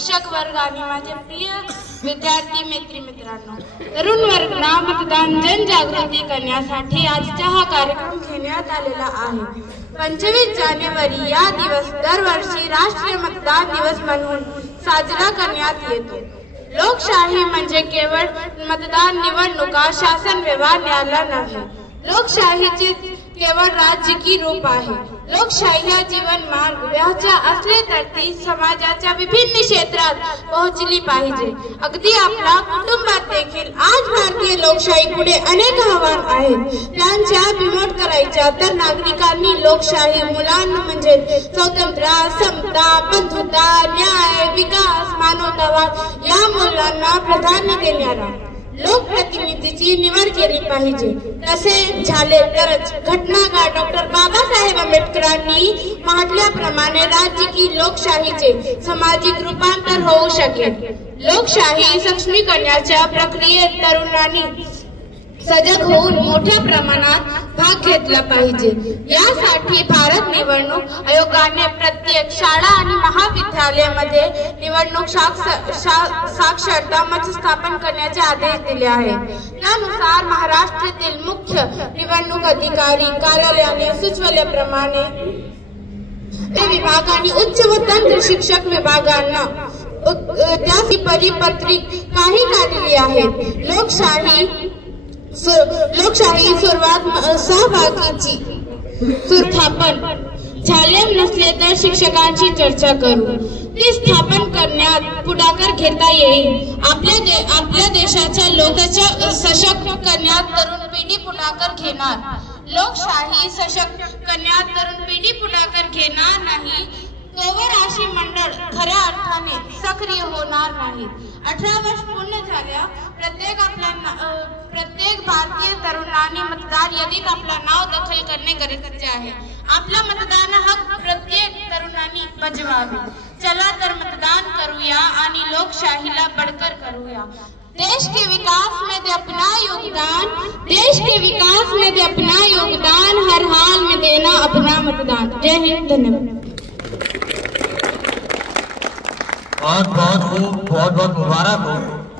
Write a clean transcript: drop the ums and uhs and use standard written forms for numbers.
शिक्षक वर्ग आणि माझे प्रिय विद्यार्थी मित्रांनो, तरुण वर्गांना मतदान जनजागृती करण्यासाठी आजचा हा कार्यक्रम घेण्यात आलेला आहे। 25 जानेवारी या दिवस दरवर्षी राष्ट्रीय मतदान दिवस म्हणून साजरा करण्यात येतो। लोकशाही म्हणजे केवळ मतदान, निवडणुका, शासन व्यवहार न्यायालय नाही। लोकशाहीचे केवळ राजकीय रूप आहे। लोकशाही हा जीवन मार्ग व्याचा असले तर ती समाजाच्या विभिन्न क्षेत्रात पोहोचली पाहिजे। अगदी आपल्या कुटुंबात देखील आज भारतीय लोकशाही पुढे अनेक आव्हान आहेत, त्यांचा बिमोड करायचा तर नागरिकांनी लोकशाही मुलांना म्हणजे स्वातंत्र्य, समता, बंधुता, न्याय, विकास, मानवतावाद या मूल्यांना प्राधान्य देणारा लोकप्रतिनिधीची निवड केली पाहिजे। तसे झाले तरच घटनाकार डॉक्टर बाबासाहेब आंबेडकरांनी म्हटल्याप्रमाणे राजकीय लोकशाहीचे सामाजिक रूपांतर होऊ शकेल। लोकशाही सक्षमीकरणाच्या प्रक्रियेत तरुणांनी सजग होऊन मोठ्या प्रमाणात भाग घेतला पाहिजे। यासाठी भारत निवडणूक आयोगाने प्रत्येक शाळा आणि महाविद्यालयामध्ये निवडणूक साक्षरता मंच स्थापन करण्याचे आदेश दिले आहेत। त्यानुसार महाराष्ट्रातील मुख्य निवडणूक अधिकारी कार्यालयाने सुचवल्याप्रमाणे विभाग आणि उच्च व तंत्र शिक्षक विभागांना त्याची परिपत्रक काही काढली आहेत। लोकशाही सुरुवात सहभागाची स्थापन झाले नसले तर शिक्षकांची चर्चा करू, ती स्थापन करण्यात पुढाकार घेता येईल। आपल्या देशाच्या लोकांच्या सशक्त करण्यात तरुण पिढी पुढाकार घेणार। लोकशाही सशक्त करण्यात तरुण पिढी पुढाकार घेणार नाही तोवर अशी मंडळ खऱ्या अर्थाने सक्रिय होणार नाही। 18 वर्ष पूर्ण झाल्या प्रत्येक भारतीय तरुणांनी मतदार यादीत आपला नाव दाखल करणे गरजेचे आहे। आपला मतदान हक्क प्रत्येक तरुणांनी बजवावे। चला तर मतदान करूया आणि लोकशाहीला बळकट करूया। देश के विकास में दे अपना योगदान, हर हाल में देना अपना मतदान। जय हिंद, धन्यवाद। बहुत बहुत मुबारक हो।